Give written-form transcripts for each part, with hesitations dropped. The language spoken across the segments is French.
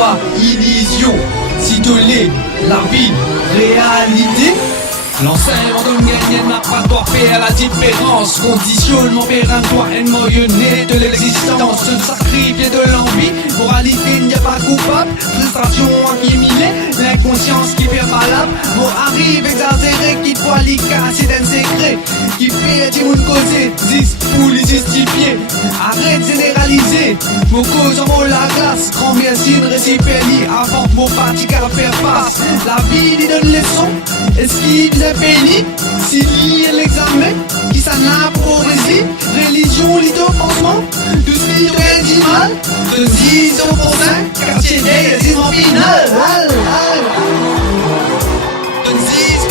soit illusion, titulé la vie, réalité. L'enseignement de gagner n'a pas doit faire la différence. Conditionnement péremptoire et moyenné de l'existence. Se sacrifier de l'envie, moralité n'est pas coupable. Frustration accumulée, l'inconscience qui fait malade. Mot arrive exagéré, qui doit les casser d'un secret. Qui fait du monde causer, dis pour les justifier. Arrête généraliser, mon cause en vaut la glace. Grand merci de récipélie avant mon fatigue à faire face. La vie lui donne leçon, esquive les pays. Si lit l'examen, qui s'en a pour récit. Religion, lit au pansement, tout ce qui aurait dit mal. De 10 au prochain, quartier des en final. De 10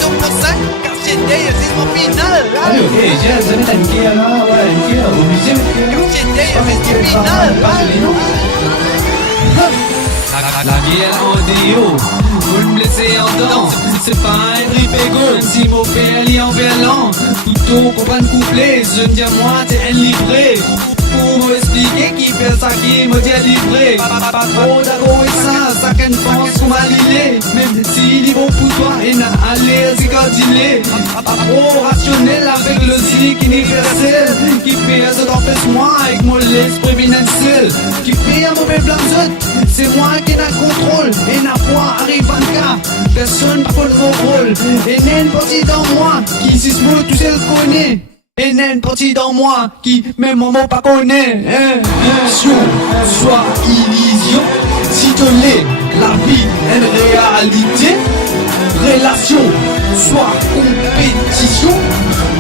au prochain, quartier des en final. Ok, j'ai jamais tanké là, ouais, tanké, obligé de final. La guerre en déo, vous me laissez en danse. C'est pas un trip égo, si mon père lit en verlan. Plutôt qu'on va coupler, je ne dis à moi, t'es un livré. Pour m'expliquer qui fait ça, qui me dit à livrer. Pas trop d'ago et ça qu'une pense qu'on va l'îler. Même s'il est bon pour toi, et n'a allé, c'est quand il est. Pas trop rationnel avec le zik universel. Qui fait ça d'empêche-moi avec mon l'esprit financier. Qui fait un mauvais plan de c'est moi qui n'a contrôle. Et n'a pas arrive en cas, personne n'a pas de mon rôle. Et n'est une partie dans moi, qui si se tout seul connaît. Et n'est une partie dans moi qui même mon mot pas connaît. Soit illusion, si donner la vie une réalité. Relation, soit compétition.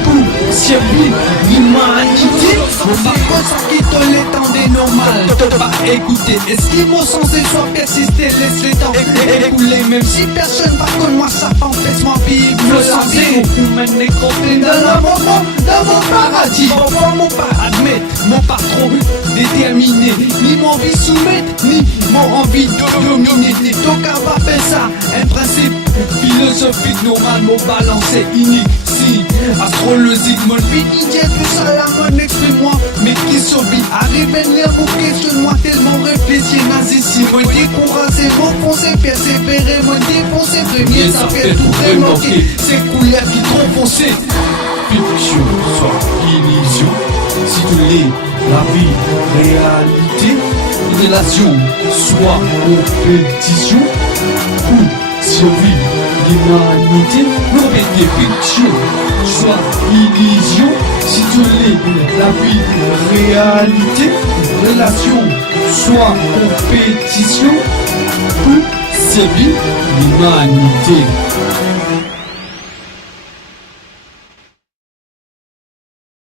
Pour servir l'humanité. Par contre ça qui te l'étendait normal. T'as pas écouté. Est-ce qu'il m'a censé soit persister. Laisse les temps écouler. Même si personne va contre moi, ça empêche ma vie me sentir. Pour mener compter dans mon paradis. Parfois mon pas admettre, mon pas trop déterminé. Ni mon envie soumettre, ni mon envie de dominer. Donc on va faire ça, un principe philosophique normal, mon balancé unique. Si astrologique, mon vie dit tout ça là, mon exprime-moi. Mais qui survit, arrive à lire vos questionnements tellement réfléchis, nazi. Si moi découragé, mon foncé, persévérer, mon défoncé, premier, ça fait tout remarquer. C'est couleurs qui trop foncé. Fiction, soit illusion, si tu l'es, la vie, réalité, relation, soit compétition, ou survie, l'humanité, répétez fiction, soit illusion, si tu l'es, la vie, réalité, relation, soit compétition, ou survie, l'humanité.